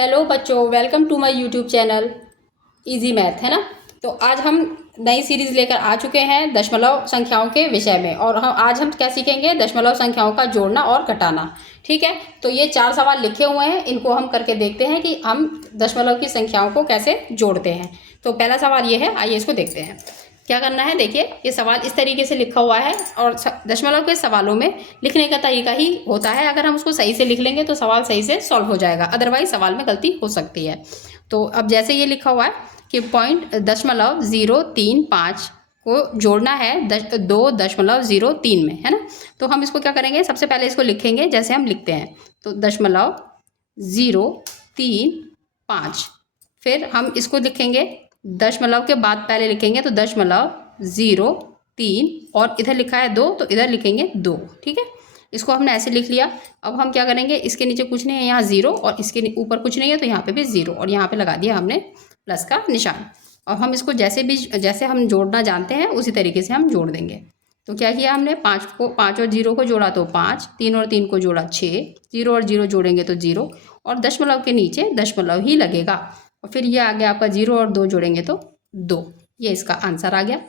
Hello बच्चों, welcome to my YouTube channel easy math, है ना। तो आज हम नई सीरीज़ लेकर आ चुके हैं दशमलव संख्याओं के विषय में। और आज हम क्या सीखेंगे? दशमलव संख्याओं का जोड़ना और घटाना। ठीक है, तो ये 4 सवाल लिखे हुए हैं, इनको हम करके देखते हैं कि हम दशमलव की संख्याओं को कैसे जोड़ते हैं। तो पहला सवाल ये है, आइए इसको देखते हैं। क्या करना है, देखिए ये सवाल इस तरीके से लिखा हुआ है और दशमलव के सवालों में लिखने का तरीका ही होता है। अगर हम उसको सही से लिख लेंगे तो सवाल सही से सॉल्व हो जाएगा, अदरवाइज सवाल में गलती हो सकती है। तो अब जैसे ये लिखा हुआ है कि 0.035 को जोड़ना है 2.03 में, है ना। तो हम इसको क्या करेंगे, सबसे पहले इसको लिखेंगे जैसे हम लिखते हैं। तो 0.035, फिर हम इसको लिखेंगे दशमलव के बाद पहले लिखेंगे तो 0.03 और इधर लिखा है 2 तो इधर लिखेंगे 2। ठीक है, इसको हमने ऐसे लिख लिया। अब हम क्या करेंगे, इसके नीचे कुछ नहीं है, यहाँ 0 और इसके ऊपर कुछ नहीं है तो यहाँ पे भी 0 और यहाँ पे लगा दिया हमने प्लस का निशान। और हम इसको जैसे हम जोड़ना जानते हैं उसी तरीके से हम जोड़ देंगे। तो क्या किया हमने, 5 और 0 को जोड़ा तो 5, 3 और 3 को जोड़ा 6, 0 और 0 जोड़ेंगे तो 0 और दशमलव के नीचे दशमलव ही लगेगा। और फिर ये आ गया आपका 0 और 2 जोड़ेंगे तो 2। ये इसका आंसर आ गया।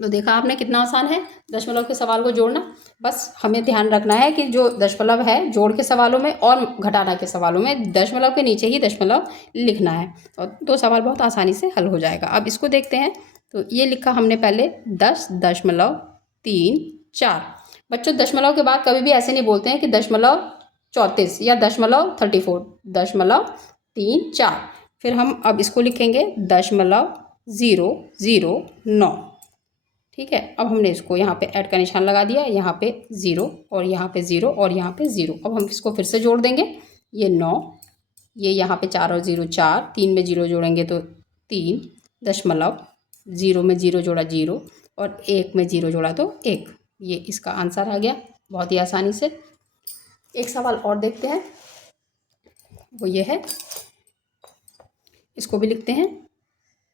तो देखा आपने कितना आसान है दशमलव के सवाल को जोड़ना। बस हमें ध्यान रखना है कि जो दशमलव है जोड़ के सवालों में और घटाना के सवालों में दशमलव के नीचे ही दशमलव लिखना है और 2 सवाल बहुत आसानी से हल हो जाएगा। अब इसको देखते हैं। तो ये लिखा हमने पहले 10.34। बच्चों, दशमलव के बाद कभी भी ऐसे नहीं बोलते हैं कि 0.34 या 0.34, 0.34। फिर हम अब इसको लिखेंगे 0.009। ठीक है, अब हमने इसको यहाँ पे ऐड का निशान लगा दिया, यहाँ पे 0 और यहाँ पे 0 और यहाँ पे 0। अब हम इसको फिर से जोड़ देंगे। ये 9, ये यहाँ पे 4 और 0 4, 3 में 0 जोड़ेंगे तो 3, दशमलव 0 में 0 जोड़ा 0 और 1 में 0 जोड़ा तो 1। ये इसका आंसर आ गया बहुत ही आसानी से। एक सवाल और देखते हैं, वो ये है, इसको भी लिखते हैं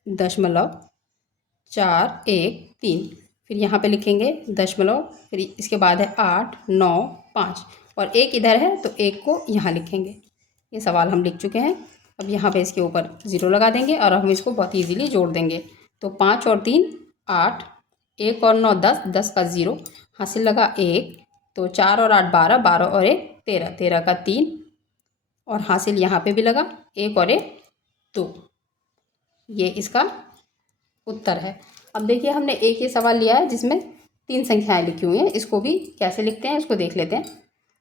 0.413। फिर यहाँ पे लिखेंगे दशमलव, फिर इसके बाद है 8 9 5 और 1 इधर है तो 1 को यहाँ लिखेंगे। ये सवाल हम लिख चुके हैं। अब यहाँ पे इसके ऊपर 0 लगा देंगे और हम इसको बहुत ईजीली जोड़ देंगे। तो 5 और 3 8, 1 और 9 10, 10 का 0, हासिल लगा 1, तो 4 और 8 12, 12 और 1 13, 13 का 3 और हासिल यहाँ पे भी लगा 1 और 1 2। ये इसका उत्तर है। अब देखिए हमने एक ही सवाल लिया है जिसमें 3 संख्याएं लिखी हुई हैं। इसको भी कैसे लिखते हैं इसको देख लेते हैं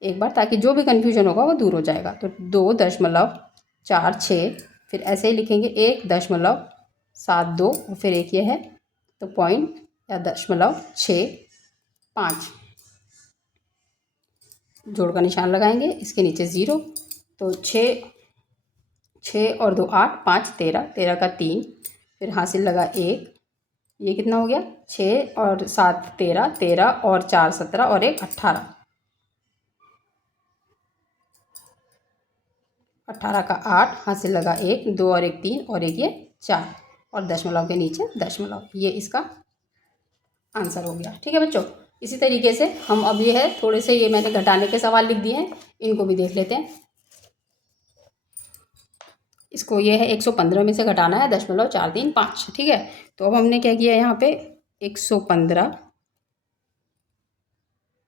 एक बार, ताकि जो भी कन्फ्यूजन होगा वो दूर हो जाएगा। तो 2.46, फिर ऐसे ही लिखेंगे 1.72 और फिर एक ये है तो पॉइंट या 0.65, जोड़ का निशान लगाएंगे, इसके नीचे 0 तो 6 और 2 8, 5 13, 13 का 3, फिर हासिल लगा 1, ये कितना हो गया 6 और 7 13, 13 और 4 17 और 1 18, 18 का 8, हासिल लगा 1, 2 और 1 3 और 1 ये 4 और दशमलव के नीचे दशमलव। ये इसका आंसर हो गया। ठीक है बच्चों, इसी तरीके से हम अब ये है थोड़े से ये मैंने घटाने के सवाल लिख दिए हैं, इनको भी देख लेते हैं। इसको ये है 115 में से घटाना है 0.435। ठीक है, तो अब हमने क्या किया यहाँ पे 115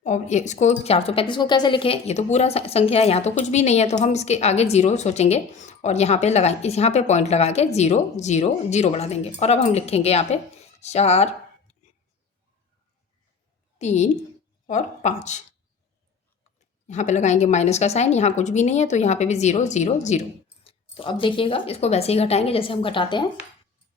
और इसको 435 को कैसे लिखें, ये तो पूरा संख्या है, यहाँ तो कुछ भी नहीं है तो हम इसके आगे 0 सोचेंगे और यहाँ पे लगाएंगे, यहाँ पे पॉइंट लगा के 0 0 0 बढ़ा देंगे। और अब हम लिखेंगे यहाँ पे 4 3 और 5, यहाँ पे लगाएंगे माइनस का साइन, यहाँ कुछ भी नहीं है तो यहाँ पे भी 0 0 0। तो अब देखिएगा इसको वैसे ही घटाएंगे जैसे हम घटाते हैं।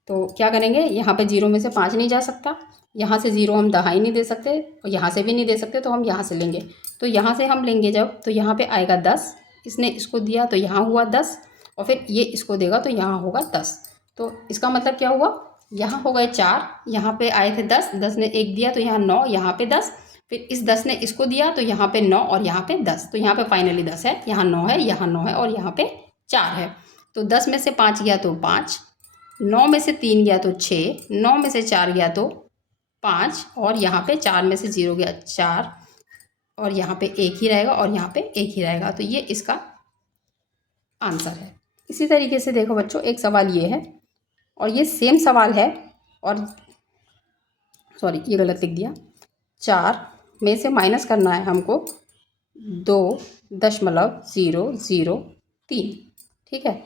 तो क्या करेंगे, यहाँ पे 0 में से 5 नहीं जा सकता, यहाँ से 0 हम दहाई नहीं दे सकते और यहाँ से भी नहीं दे सकते, तो हम यहाँ से लेंगे। तो यहाँ से हम लेंगे जब, तो यहाँ पे आएगा 10, इसने इसको दिया तो यहाँ हुआ 10 और फिर ये इसको देगा तो यहाँ होगा 10। तो इसका मतलब क्या हुआ, यहाँ हो गए 4, यहाँ पे आए थे 10, 10 ने 1 दिया तो यहाँ 9, यहाँ पे 10, फिर इस 10 ने इसको दिया तो यहाँ पे 9 और यहाँ पे 10, तो यहाँ पे फाइनली 10 है, यहाँ 9 है, यहाँ 9 है और यहाँ पे 4 है। तो 10 में से 5 गया तो 5, 9 में से 3 गया तो 6, 9 में से 4 गया तो 5 और यहाँ पे 4 में से 0 गया 4 और यहाँ पे 1 ही रहेगा और यहाँ पे 1 ही रहेगा। तो ये इसका आंसर है। इसी तरीके से देखो बच्चों, एक सवाल ये है और ये सेम सवाल है, और सॉरी ये गलत लिख दिया। 4 में से माइनस करना है हमको 2.003, ठीक है।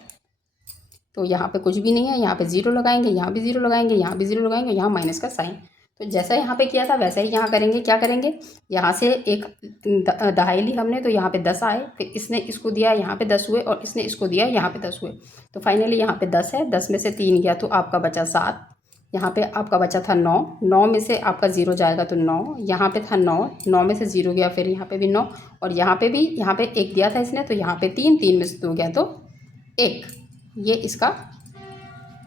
तो यहाँ पे कुछ भी नहीं है, यहाँ पे ज़ीरो लगाएंगे, यहाँ भी ज़ीरो लगाएंगे, यहाँ भी ज़ीरो लगाएंगे, यहाँ माइनस का साइन। तो जैसा यहाँ पे किया था वैसा ही यहाँ करेंगे। क्या करेंगे, यहाँ से एक दहाई ली हमने, तो यहाँ पे 10 आए, फिर इसने इसको दिया, यहाँ पे 10 हुए, और इसने इसको दिया, यहाँ पे 10 हुए। तो फाइनली यहाँ पे 10 है, 10 में से 3 गया तो आपका बचा 7। यहाँ पे आपका बचा था 9, 9 में से आपका 0 जाएगा तो 9, यहाँ पे था 9, 9 में से 0 गया, फिर यहाँ पे भी 9, और यहाँ पे भी, यहाँ पे 1 दिया था इसने, तो यहाँ पे 3, 3 में से 2 गया तो 1। ये इसका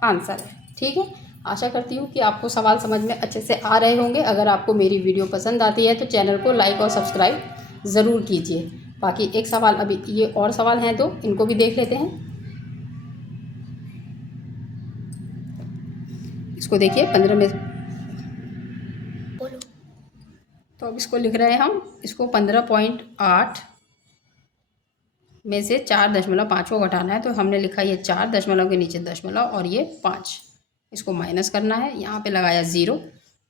आंसर है, ठीक है। आशा करती हूँ कि आपको सवाल समझ में अच्छे से आ रहे होंगे। अगर आपको मेरी वीडियो पसंद आती है तो चैनल को लाइक और सब्सक्राइब ज़रूर कीजिए। बाकी एक सवाल, अभी ये और सवाल हैं तो इनको भी देख लेते हैं। इसको देखिए 15 में, तो अब इसको लिख रहे हैं हम, इसको 15.8 में से 4.5 को घटाना है। तो हमने लिखा ये 4 दशमलव के नीचे दशमलव और ये 5, इसको माइनस करना है। यहाँ पे लगाया 0,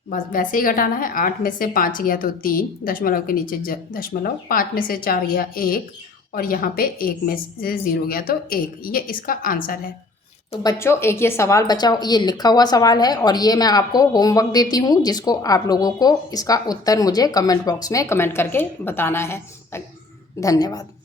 बस वैसे ही घटाना है। 8 में से 5 गया तो 3, दशमलव के नीचे दशमलव, 5 में से 4 गया 1, और यहाँ पे 1 में से 0 गया तो 1। ये इसका आंसर है। तो बच्चों एक ये सवाल बचा, ये लिखा हुआ सवाल है, और ये मैं आपको होमवर्क देती हूँ, जिसको आप लोगों को इसका उत्तर मुझे कमेंट बॉक्स में कमेंट करके बताना है। धन्यवाद।